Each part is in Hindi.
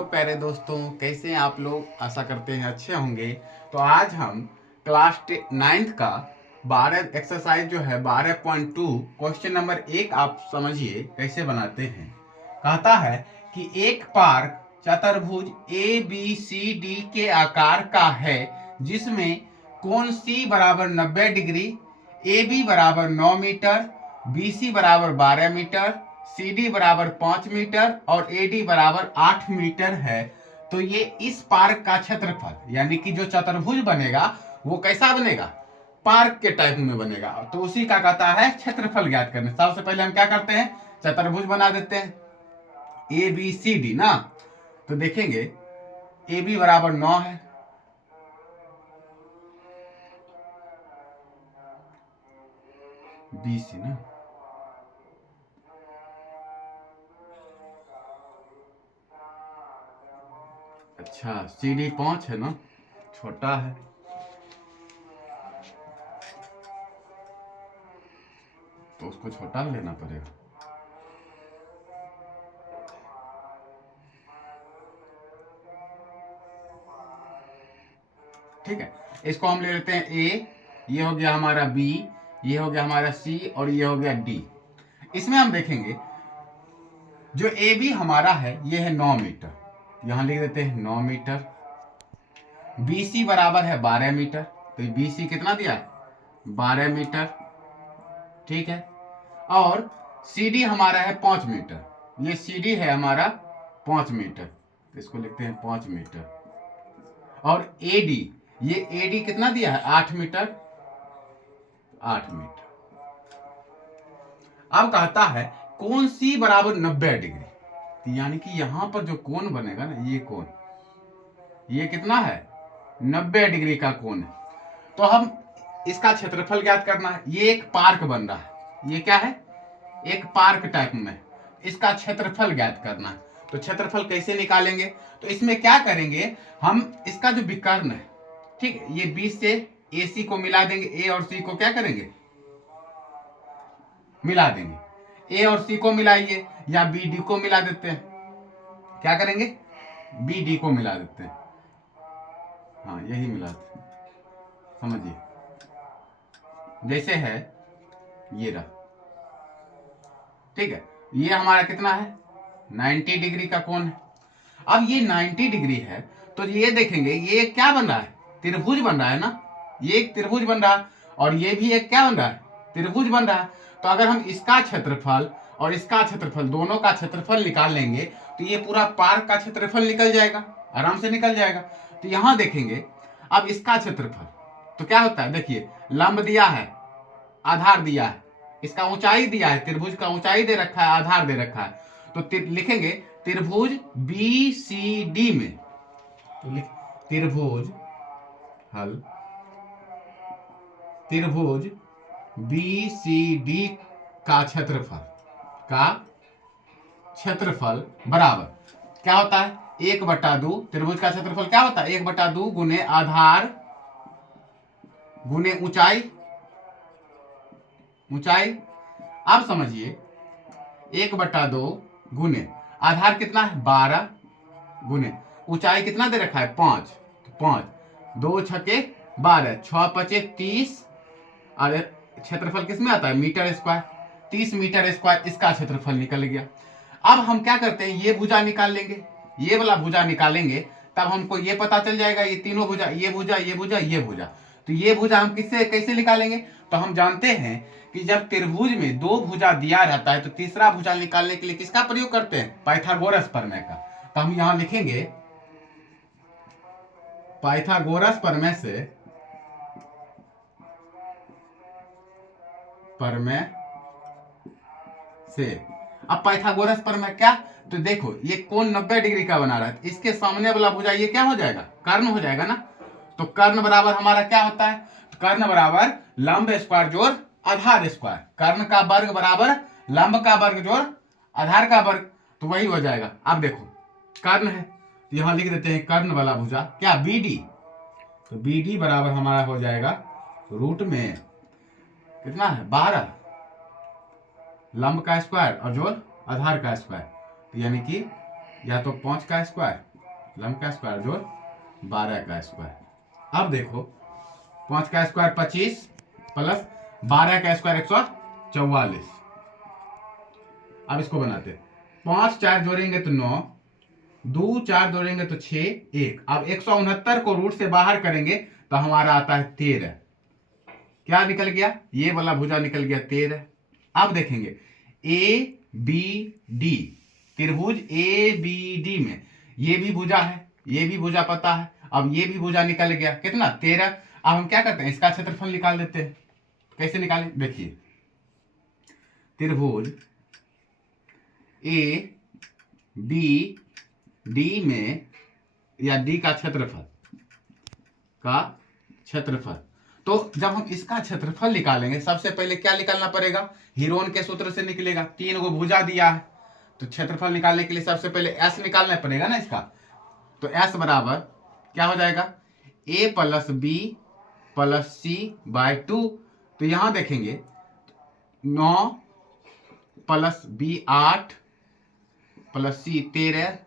तो प्यारे दोस्तों, कैसे हैं आप लोग? आशा करते हैं अच्छे होंगे। तो आज हम क्लास 9th का 12 एक्सरसाइज जो है 12.2 क्वेश्चन नंबर 1 आप समझिए कैसे बनाते हैं। कहता है कि एक पार्क चतुर्भुज ए बी सी डी के आकार का है, जिसमें कोण सी बराबर 90 डिग्री, ए बी बराबर 9 मीटर, बी सी बराबर 12 मीटर, सी डी बराबर 5 मीटर और ए डी बराबर 8 मीटर है। तो ये इस पार्क का क्षेत्रफल यानी कि जो चतुर्भुज बनेगा वो कैसा बनेगा? पार्क के टाइप में बनेगा। तो उसी का कहता है क्षेत्रफल ज्ञात करने। सबसे पहले हम क्या करते हैं? चतुर्भुज बना देते हैं, ए बी सी डी ना। तो देखेंगे ए बी बराबर 9 है, बी सी ना, अच्छा सी डी 5 है ना, छोटा है, तो उसको छोटा लेना पड़ेगा। ठीक है, इसको हम ले लेते हैं ए, ये हो गया हमारा बी, ये हो गया हमारा सी और ये हो गया डी। इसमें हम देखेंगे जो ए बी हमारा है ये है 9 मीटर, यहां लिख देते हैं 9 मीटर। बी सी बराबर है 12 मीटर, तो बी सी कितना दिया है? 12 मीटर। ठीक है, और सी डी हमारा है 5 मीटर, ये सी डी है हमारा 5 मीटर, तो इसको लिखते हैं 5 मीटर। और ए डी, ये ए डी कितना दिया है? 8 मीटर, 8 मीटर। अब कहता है कोण सी बराबर 90 डिग्री, तो यानी कि यहां पर जो कोण बनेगा ना, ये कोण, ये कितना है? 90 डिग्री का कोण है। तो हम इसका क्षेत्रफल ज्ञात करना है। ये एक पार्क बन रहा है, ये क्या है? एक पार्क टाइप में, इसका क्षेत्रफल ज्ञात करना है। तो क्षेत्रफल कैसे निकालेंगे? तो इसमें क्या करेंगे हम, इसका जो विकर्ण है, ठीक है, ये 20 से ए सी को मिला देंगे, ए और सी को क्या करेंगे? मिला देंगे। ए और सी को मिलाइए, या बी डी को मिला देते हैं। क्या करेंगे? बी डी को मिला देते हैं। हाँ, यही मिलाते हैं, समझिए। जैसे है ये रहा, ठीक है, ये हमारा कितना है? 90 डिग्री का कोण है। अब ये 90 डिग्री है, तो ये देखेंगे ये क्या बन रहा है? त्रिभुज बन रहा है ना, ये एक त्रिभुज बन रहा है, और ये भी एक क्या बन रहा है? त्रिभुज बन रहा है। तो अगर हम इसका क्षेत्रफल और इसका क्षेत्रफल, दोनों का क्षेत्रफल निकाल लेंगे, तो ये पूरा पार्क का क्षेत्रफल निकल जाएगा, आराम से निकल जाएगा। तो यहां देखेंगे अब इसका क्षेत्रफल, तो क्या होता है? देखिए, लंब दिया है, आधार दिया है, इसका ऊंचाई दिया है, त्रिभुज का ऊंचाई दे रखा है, आधार दे रखा है। तो लिखेंगे त्रिभुज बी सी डी में, तो त्रिभुज हल, त्रिभुज बी सी डी का क्षेत्रफल बराबर क्या होता है? 1/2। त्रिभुज का क्षेत्रफल क्या होता है? 1/2 गुने आधार गुने ऊंचाई, ऊंचाई। अब समझिए 1/2 गुने आधार कितना है? 12 गुने ऊंचाई कितना दे रखा है? 5, तो 5, 2 छके 12, 6 पचे 30, और क्षेत्रफल किसमें आता है? मीटर स्क्वायर, 30 मीटर स्क्वायर इसका क्षेत्रफल निकल गया। अब हम क्या करते हैं? ये भुजा निकाल लेंगे, ये वाला भुजा निकालेंगे, तब हमको ये पता चल जाएगा ये तीनों भुजा, ये भुजा, ये भुजा, ये भुजा। तो ये भुजा हम किससे कैसे निकालेंगे? तो हम जानते हैं कि जब त्रिभुज में 2 भुजा दिया रहता है, तो तीसरा भुजा निकालने के लिए किसका प्रयोग करते हैं? पाइथागोरस प्रमेय का। तो हम यहां लिखेंगे पाइथागोरस प्रमेय से। अब पाइथागोरस प्रमेय क्या? तो देखो ये कोण 90 डिग्री का बना रहा है, इसके सामने वाला भुजा ये क्या हो जाएगा? कर्ण हो जाएगा ना। तो कर्ण बराबर हमारा क्या होता है? कर्ण बराबर लंब स्क्वायर जोड़ आधार स्क्वायर, कर्ण का वर्ग बराबर लंब का वर्ग जोड़ आधार का वर्ग, तो वही हो जाएगा। अब देखो कर्ण है, तो यहां लिख देते हैं कर्ण वाला भुजा क्या? B D. तो बी डी बराबर हमारा हो जाएगा रूट में कितना है? 12 लंब का स्क्वायर और जोड़ आधार का स्क्वायर, तो यानी कि या तो 5 का स्क्वायर 11 का स्क्वायर जोड़ 12 का स्क्वायर। अब देखो 5 का स्क्वायर 25 प्लस 12 का स्क्वायर 144। अब इसको बनाते 5 4 जोड़ेंगे तो 9, 2 4 जोड़ेंगे तो 6 1। अब 169 को रूट से बाहर करेंगे तो हमारा आता है 13। क्या निकल गया? ये वाला भुजा निकल गया 13। अब देखेंगे ए बी डी, त्रिभुज ए बी डी में ये भी भुजा है, ये भी भुजा पता है। अब ये भी भुजा निकल गया कितना? 13। अब हम क्या करते हैं, इसका क्षेत्रफल निकाल देते हैं। कैसे निकालें? देखिए त्रिभुज ए बी डी में या डी का क्षेत्रफल तो जब हम इसका क्षेत्रफल निकालेंगे सबसे पहले क्या निकालना पड़ेगा? हीरोन के सूत्र से निकलेगा। 3 गो भुजा दिया है तो क्षेत्रफल निकालने के लिए सबसे पहले एस निकालना पड़ेगा ना इसका। तो एस बराबर क्या हो जाएगा? ए प्लस बी प्लस सी बाय 2। तो यहां देखेंगे 9 प्लस बी 8 प्लस सी 13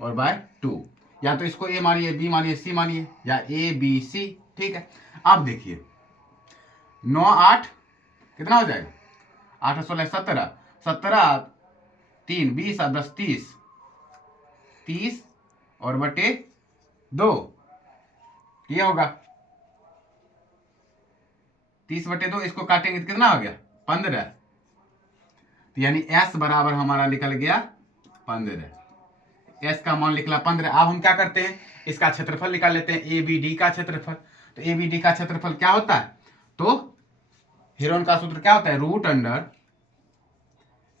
और बाय 2। या तो इसको ए मानिए, बी मानिए, सी मानिए, या ए बी सी। ठीक है। अब देखिए 9 8 कितना हो जाएगा? 8 16 17, 17 3 20 और 10 30, 30 और बटे 2 ये होगा 30 बटे 2। इसको काटेंगे तो कितना हो गया? 15। तो यानी एस बराबर हमारा निकल गया 15। एस का मान निकला 15। अब हम क्या करते हैं, इसका क्षेत्रफल निकाल लेते हैं, ए बी डी का क्षेत्रफल। तो ए बी डी का क्षेत्रफल क्या होता है? तो हीरोन का सूत्र क्या होता है? Root under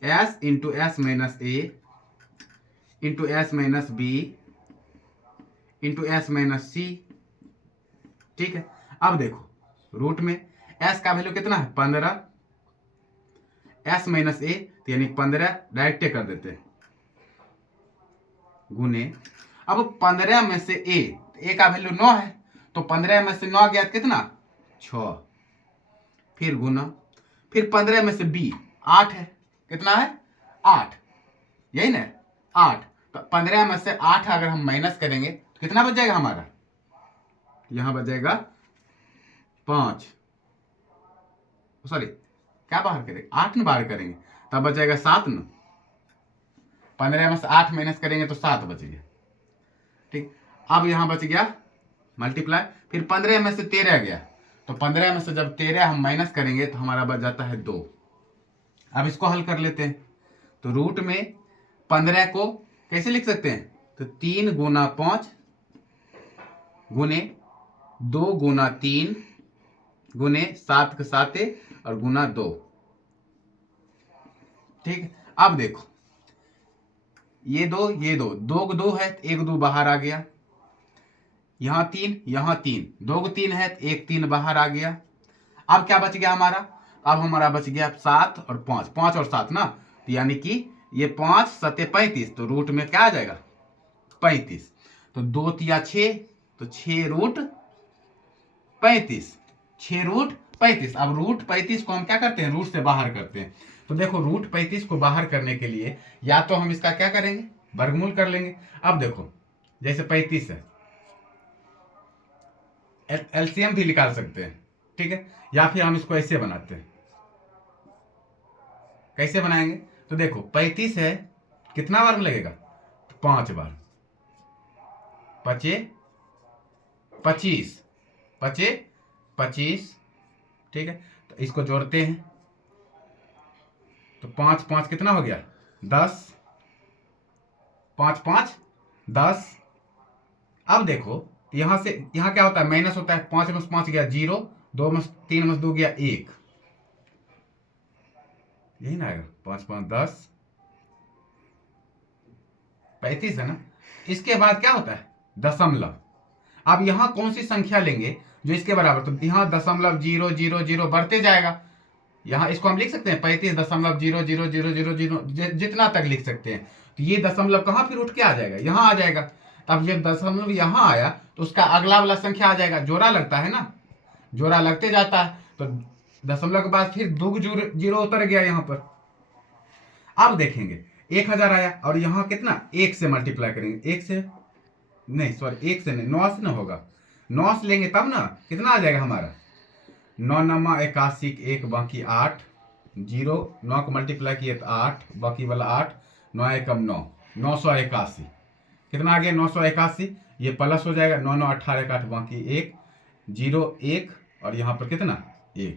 S into S minus A into S minus B into S minus C. ठीक है। अब देखो रूट में एस का वैल्यू कितना है? 15, एस माइनस ए तो यानी 15 डायरेक्ट कर देते हैं गुने। अब 15 में से ए का वैल्यू 9 है तो 15 में से 9 गया कितना? 6। फिर गुना, फिर 15 में से बी 8 है, कितना है? 8, यही ना 8। तो 15 में से 8 अगर हम माइनस करेंगे तो कितना बच जाएगा हमारा? यहां बच जाएगा 5। सॉरी क्या बाहर करेंगे? 8 न बाहर करेंगे तब बच जाएगा 7 न। 15 में से 8 माइनस करेंगे तो 7 बच गया। ठीक। अब यहां बच गया मल्टीप्लाई, फिर 15 में से 13 गया तो 15 में से जब 13 हम माइनस करेंगे तो हमारा बच जाता है 2। अब इसको हल कर लेते हैं। तो रूट में 15 को कैसे लिख सकते हैं? तो 3 गुना 5 गुने 2 गुना 3 गुने 7 के 7 और गुना 2। ठीक। अब देखो ये 2 2 को 2 है, 1 2 बाहर आ गया, यहां 3 यहां 3, 2 को 3 है, 1 3 बाहर आ गया। अब क्या बच गया हमारा? अब हमारा बच गया 7 और 5, 5 और 7 ना, तो यानी कि ये 5 7 35, तो रूट में क्या आ जाएगा? 35। तो 2 तिया 6, तो 6 रूट 35, 6 रूट 35। अब रूट 35 को हम क्या करते हैं? रूट से बाहर करते हैं। तो देखो रूट 35 को बाहर करने के लिए या तो हम इसका क्या करेंगे? वर्गमूल कर लेंगे। अब देखो जैसे 35 है, एलसीएम भी निकाल सकते हैं। ठीक है। या फिर हम इसको ऐसे बनाते हैं। कैसे बनाएंगे? तो देखो 35 है, कितना बार लगेगा? 5 बार, 5 25 5 25। ठीक है। तो इसको जोड़ते हैं तो 5 5 कितना हो गया? 10, 5 5 10। अब देखो यहां से यहां क्या होता है? माइनस होता है। 5 में 5 गया 0, 2 में 3 में 2 गया 1, यही ना आएगा? 5 5 10 35 है ना। इसके बाद क्या होता है? दशमलव। अब यहां कौन सी संख्या लेंगे जो इसके बराबर? तो यहां 0.000 बढ़ते जाएगा। यहां इसको हम लिख सकते हैं 35.00000 जितना तक लिख सकते हैं। तो ये दशमलव कहां फिर उठ के आ जाएगा? यहां आ जाएगा। तब जब दशमलव यहां आया तो उसका अगला वाला संख्या आ जाएगा। जोड़ा लगता है ना, जोड़ा लगते जाता है। तो दशमलव के बाद फिर 2 जीरो उतर गया यहां पर। अब देखेंगे 1000 आया, और यहाँ कितना 1 से मल्टीप्लाई करेंगे, 1 से नहीं, सॉरी 1 से नहीं, 9 से ना होगा, 9 से लेंगे तब ना, कितना आ जाएगा हमारा 9 नमा 81, 1 बाकी 8, 0 9 को मल्टीप्लाई किए तो 8, बाकी वाला 8, 9 एकम 9, 981, कितना आ गया 981, ये प्लस हो जाएगा, 9 9 18 8 बाकी 1, 0 1, और यहाँ पर कितना 1।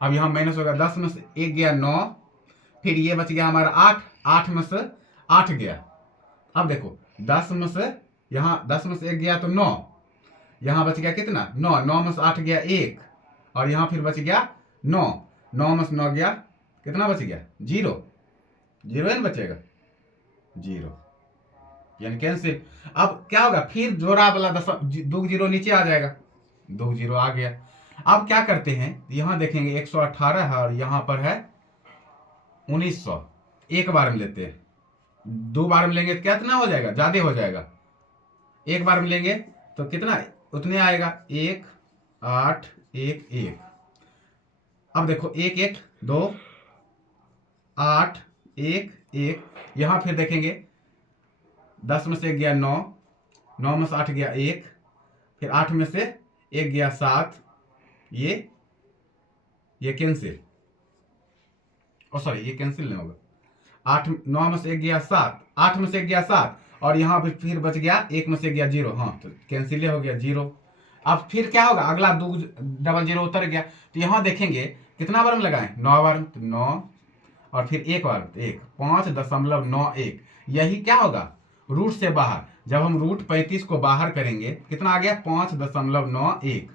अब यहाँ माइनस होगा, 10 में से 1 गया 9, फिर ये बच गया हमारा 8, 8 में से 8 गया। अब देखो 10 में से, यहाँ 10 में से 1 गया तो 9, यहाँ बच गया कितना 9, 9 में से 8 गया 1, और यहाँ फिर बच गया 9, 9 में से 9 गया, कितना बच गया 0, 0 ही बचेगा 0, यानी कैंसिल। अब क्या होगा, फिर जोड़ा वाला 2 0 नीचे आ जाएगा, 2 0 आ गया। अब क्या करते हैं, यहाँ देखेंगे 118 है और यहाँ पर है 1900, एक बार में लेते हैं, 2 बार में लेंगे तो कितना हो जाएगा, ज्यादा हो जाएगा, 1 बार में लेंगे तो कितना उतने आएगा, 1 8 1 1। अब देखो 1 1 2 8 1 1, यहाँ फिर देखेंगे 10 में से 1 गया 9, 9 में से 8 गया 1, फिर 8 में से 1 गया 7, ये कैंसिल, ओ सॉरी ये कैंसिल नहीं होगा, 8 9 में से 1 गया 7, 8 में से 1 गया 7, और यहाँ पे फिर बच गया 1 में से 1 गया 0, हाँ तो कैंसिल हो गया 0। अब फिर क्या होगा, अगला 2 डबल 0 उतर गया, तो यहाँ देखेंगे कितना बार में लगाएं, 9 बार, तो 9, और फिर 1 बार 1, 5.91, यही क्या होगा रूट से बाहर, जब हम रूट 35 को बाहर करेंगे कितना आ गया 5.91,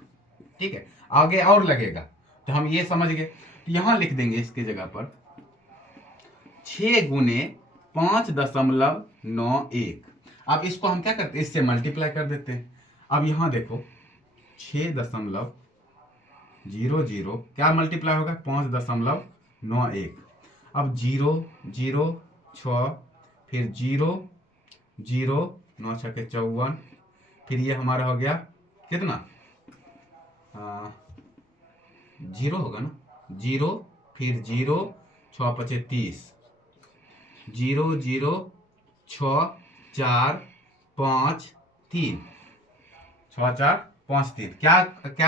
ठीक है, आगे और लगेगा, तो हम ये समझ गए। तो यहाँ लिख देंगे इसकी जगह पर 6 गुने 5.91। अब इसको हम क्या करते हैं, इससे मल्टीप्लाई कर देते हैं। अब यहाँ देखो 6.00 क्या मल्टीप्लाई होगा 5.91। अब 0 0 6, फिर 0 0 9 6 के 54, फिर ये हमारा हो गया कितना 0 होगा ना, 0 फिर 0 6 5 30, 0 0 6 4 5 3, 6 4 5 3, क्या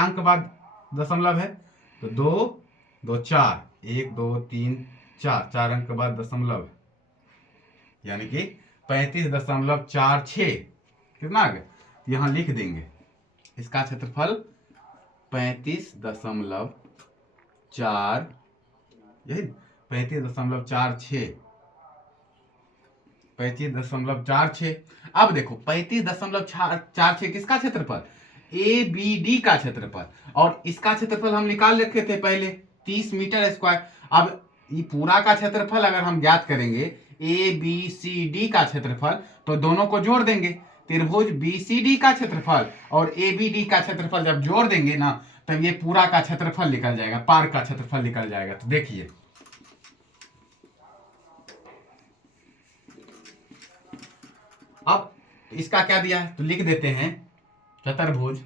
अंक बाद दशमलव है, तो 2 2 4, 1 2 3 4, 4 अंक के बाद दशमलव, यानी कि 35.46, कितना आ गया, यहाँ लिख देंगे इसका क्षेत्रफल 35.4, यही 35.46, 35.46। अब देखो 35.46 किसका क्षेत्रफल, ए बी डी का क्षेत्रफल, और इसका क्षेत्रफल हम निकाल रखे थे पहले 30 मीटर स्क्वायर। अब ये पूरा का क्षेत्रफल अगर हम ज्ञात करेंगे ए बी सी डी का क्षेत्रफल, तो दोनों को जोड़ देंगे, त्रिभुज बी सी डी का क्षेत्रफल और ए बी डी का क्षेत्रफल जब जोड़ देंगे ना, तब ये पूरा का क्षेत्रफल निकल जाएगा, पार का क्षेत्रफल निकल जाएगा। तो देखिए अब इसका क्या दिया है, तो लिख देते हैं चतुर्भुज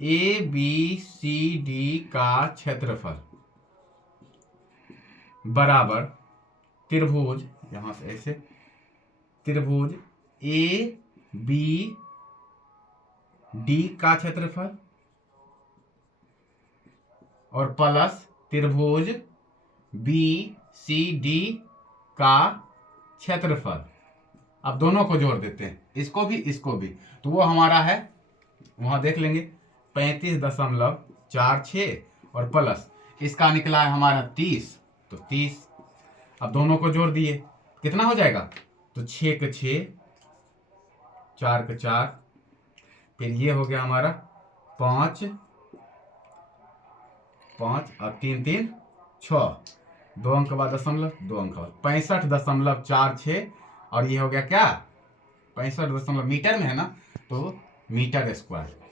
ए बी सी डी का क्षेत्रफल बराबर त्रिभुज, यहां से ऐसे त्रिभुज ए बी डी का क्षेत्रफल और प्लस त्रिभुज बी सी डी का क्षेत्रफल। अब दोनों को जोड़ देते हैं, इसको भी, तो वो हमारा है, वहां देख लेंगे 35.46 और प्लस इसका निकला है हमारा 30, तो 30। अब दोनों को जोड़ दिए कितना हो जाएगा, तो 6 के 6, 4 के 4, फिर ये हो गया हमारा 5 5 और 3 3 6, 2 अंक बाद दशमलव, 2 अंक बाद 65.46, और ये हो गया क्या 65 मीटर में है ना, तो मीटर स्क्वायर।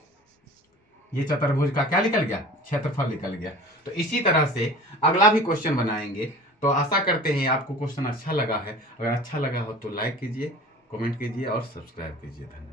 ये चतुर्भुज का क्या निकल गया, क्षेत्रफल निकल गया। तो इसी तरह से अगला भी क्वेश्चन बनाएंगे। तो आशा करते हैं आपको क्वेश्चन अच्छा लगा है, अगर अच्छा लगा हो तो लाइक कीजिए, कमेंट कीजिए और सब्सक्राइब कीजिए। धन्यवाद।